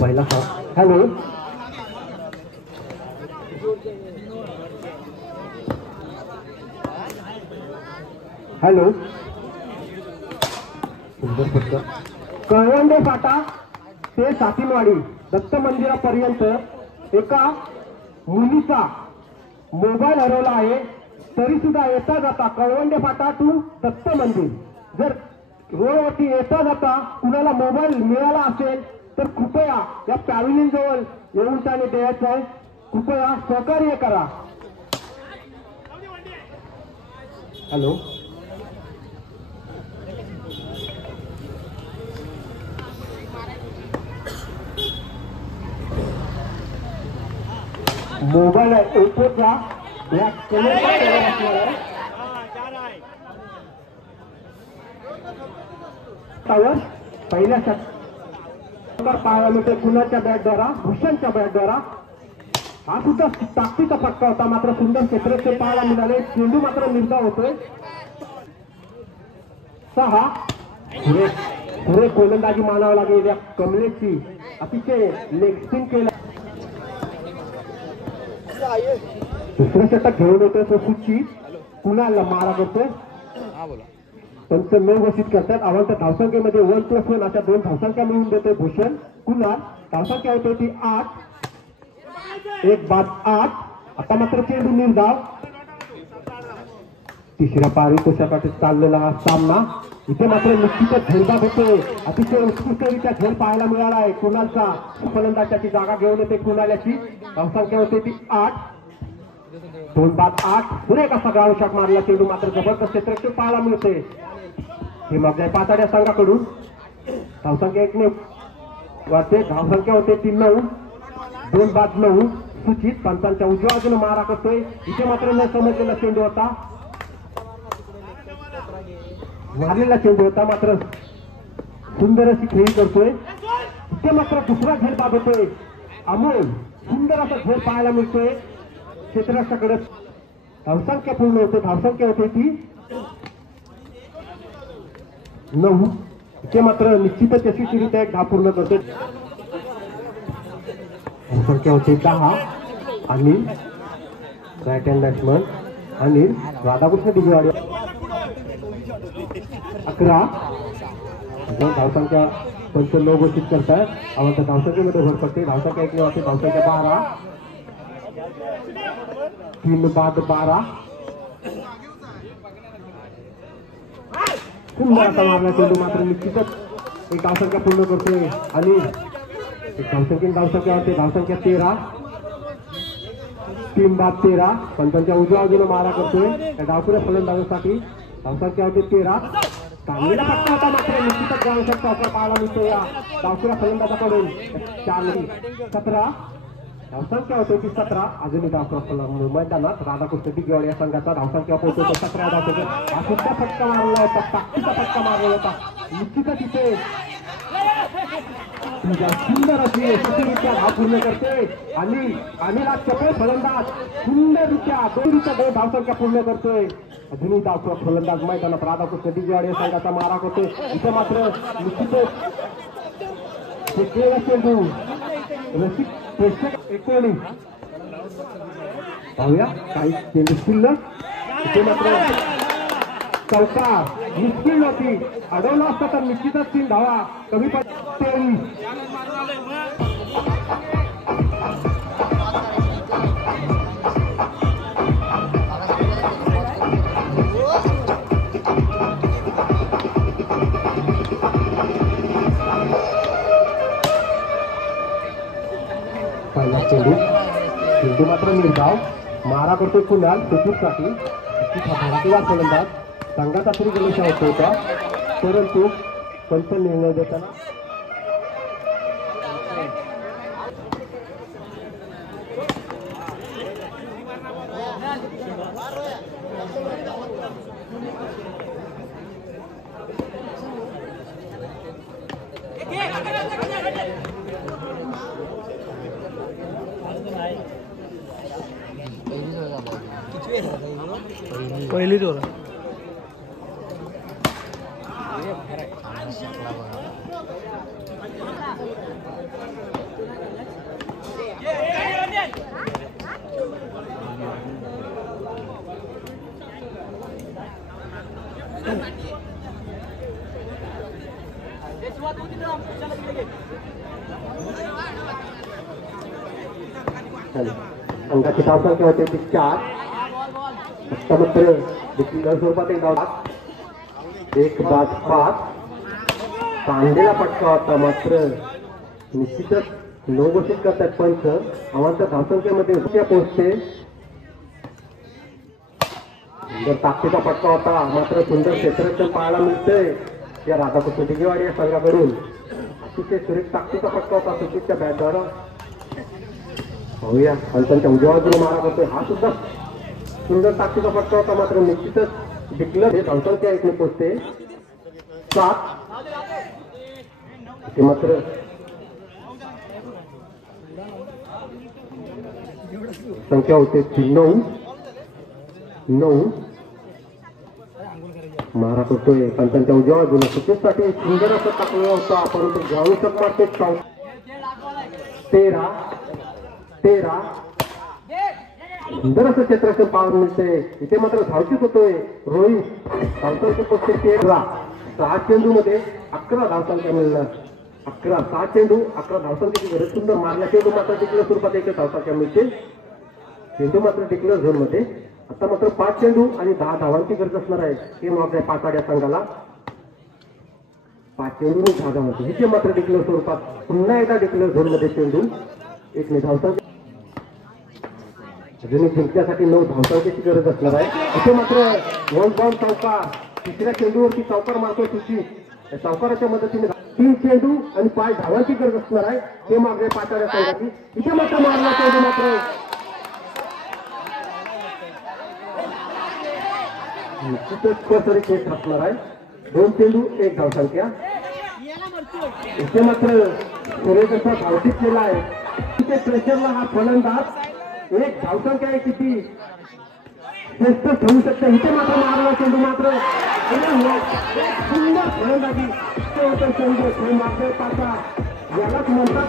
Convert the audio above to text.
पहिला hello hello कळवंडे फाटा ते सातीनवाडी दत्त मंदिरापर्यंत एका मुलीचा मोबाईल हरवला आहे. तरी सुद्धा येता जाता कळवंडे फाटा टू दत्त मंदिर जर रोडवरती येता जाता कुणाला मोबाईल मिळाला असेल तर कृपया या पॅव्हिलियन जवळ येऊन त्याने द्यायचं आहे. कृपया सहकार्य करा. हॅलो मोबाईल ओप्पोचा ब्लॅक कलरचा कलर असणार आहे. पहिल्या षटकार पाहायला मिळते कुणाच्या बॅटद्वारा भूषणच्या बॅटद्वारा. हा सुद्धा ताकदीचा फटका होता. मात्र सुंदर क्षेत्ररक्षण पाहायला मिळाले. चेंडू मात्र निर्धाव होतोय. 6 पुढे गोलंदाजी मानावं लागेल या कमलेशची. अतिशय लेग स्पिन केला. दुसरं षटक घेऊन येतोय सुची कुणाला मारा करतोय. पंच 9 घोषित करतात. अवंत धावसंख्येमध्ये 1+1 अशा 2 धावसंख्या मिळून देतोय भूषण. कुणाल धावसंख्या होते ती 8 1 बाद 8. आता मात्र चेंडू निर्धाव. तिसऱ्या पारितोषिकासाठी चाललेला हा सामना इथे मात्र निश्चितच झेलबाद होतोय. अतिशय उत्कृष्टरित्या झेल पाहायला मिळाला आहे. कुणालचा फलंदाजाची जागा घेऊन येते. कुणाल्याची धावसंख्या होते ती 8 2 बाद 8. पुढे कसा ग्राउंड शॉट मारला. चेंडू मात्र जबरदस्त क्षेत्ररक्षण पाहायला मिळते. हे मग पाताड्या संघाकडून धावसंख्या 1 ने वाढते. धावसंख्या होते ती 9 2 बाद 9. सूचित पंचांच्या उजव्या बाजूने मारा करतोय. इथे मात्र न समजलेला चेंडू होता. मारलेला चेंडू होता. मात्र सुंदर अशी खेळी करतोय. इथे मात्र दुसरा झेल बाद होतोय. अमोल सुंदर असा झेल पाहायला मिळतोय. क्षेत्ररक्षकाकडे धावसंख्या पूर्ण होते. धावसंख्या होते ती 9. इथे मात्र निश्चितच यशस्वीरित्या एक धाव पूर्ण करते. धावसंख्या होते 10. Anil right hand batsman Anil Radhakrishna Digwadi 11. धावसंख्या पंच 9 घोषित करतात. अवंत धावसंख्येमध्ये भर पडते. धावसंख्या 1 ने वाटते. धावसंख्या 12 3 बाद 12. सुंदर असा मारला चेंडू मात्र निश्चितच एक धावसंख्या पूर्ण करतोय. आणि एक धावसंख्या होते. धावसंख्या 13 3 बाद 13. पंचांच्या उजव्या बाजूने मारा करतोय. त्या डावपुऱ्या फलंदाजासाठी धावसंख्या होते 13. चांगला फटका होता. मात्र निश्चितच जाऊ शकतो असं पाहायला मिळतो या डावपुऱ्या फलंदाजाकडून. 17 धावसंख्या होते ती 17. अजूनही डावपुरा मैदानात राधाकृष्ण दिगवाडी या संघाचा धावसंख्या पोहोचवतो 17 धावसंख्या. हा सुद्धा फटका मारला होता. ताकदीचा फटका मारला होता. निश्चितच इथे सुंदर अशी यशस्वीरित्या धाव पूर्ण करते. आणि अनिल चपळ फलंदाज सुंदररित्या 2 धावसंख्या पूर्ण करतोय. अजूनही धावपुरा फलंदाज मैदानात राधाकृष्ण दिगवाडी संघाचा मारा करतोय. इथे मात्र निश्चितच चेंडू रसिक प्रेक्षक 19 पाहूया काही चेंडू शिल्लक. इथे मात्र चौका मुश्किल होती. अडवला असता तर निश्चितच 3 धावा कमी पडते. 23 पहिला चेंडू मात्र निर्धाव. मारा करतोय कुणाल सुचितसाठी. भारतीय फलंदाज संघाचा तरी गणेशा होता. परंतु पंच निर्णय देताना पहिलीच होता. अंगाची धावसंख्या होते ती 4. आता मात्र स्वरूपात एक धाव, एक बाद 5. कांदेला फटका होता, मात्र निश्चितच नो घोषित करतात पंच. आव्हानाच्या धावसंख्येमध्ये उद्या पोहोचते. सुंदर ताकदीचा फटका होता, मात्र सुंदर क्षेत्ररक्षण पाहायला मिळतंय या राधाकृष्ण दिगेवाडी या संघाकडून. अतिशय सुरेख ताकदीचा फटका होता सुचितच्या बॅटद्वारा. पाहूया पंचांच्या उजव्या बाजूने मारा करतोय, हा सुद्धा सुंदर ताकदीचा फटका होता, मात्र निश्चितच डिक्लर हे धावसंख्या इकडे पोहोचते 7. ते मात्र संख्या होते 9. मारा करतोय पंचांच्या उजव्या बाजूला. सुचितसाठी सुंदर असं टाकलेला होता, परंतु जाऊ शकणार ते 13. सुंदर असं क्षेत्ररक्षण पाहायला मिळते. इथे मात्र धावचीत होतोय रोहित. धावसंख्या पोहोचते 13. 6 चेंडू मध्ये 11 धावसंख्या मिळणार. 6 चेंडू 11 धावसंख्येची गरज. सुंदर मारल्या चेंडू मात्र डिक्लेअर स्वरूपात 1 धावसंख्या मिळते. चेंडू मात्र डिक्लेअर झोन मध्ये. आता मात्र 5 चेंडू आणि 10 धावांची गरज असणार आहे. हे माप आहे पाचाड्या संघाला. 5 चेंडू आणि 10 धावांची. इथे मात्र डिक्लेअर स्वरूपात पुन्हा एकदा डिक्लेअर झोन मध्ये चेंडू 1 धावसंख्या. अजून जिंकण्यासाठी 9 धावसंख्येची गरज असणार आहे. इथे मात्र 1 बॉल चौकार. तिसऱ्या चेंडूवरती चौकार मारतोय सुचित. चौकाराच्या मदतीने 3 चेंडू आणि 5 धावांची गरज असणार आहे. हे मागणे पाचाड्या संघाची. इथे मात्र मारला चेंडू मात्र निश्चितच कसरी खेळ असणार आहे. 2 चेंडू 1 धावसंख्या. इथे मात्र सुरेश असा धावतीत केला आहे. तिथे प्रेशरला हा फलंदाज 1 धावसंख्या आहे किती श्रेष्ठ ठेवू शकते. इथे मात्र मारला चेंडू मात्र सुंदर फलंदाजी चेंडू मात्र पाचा यालाच म्हणतात.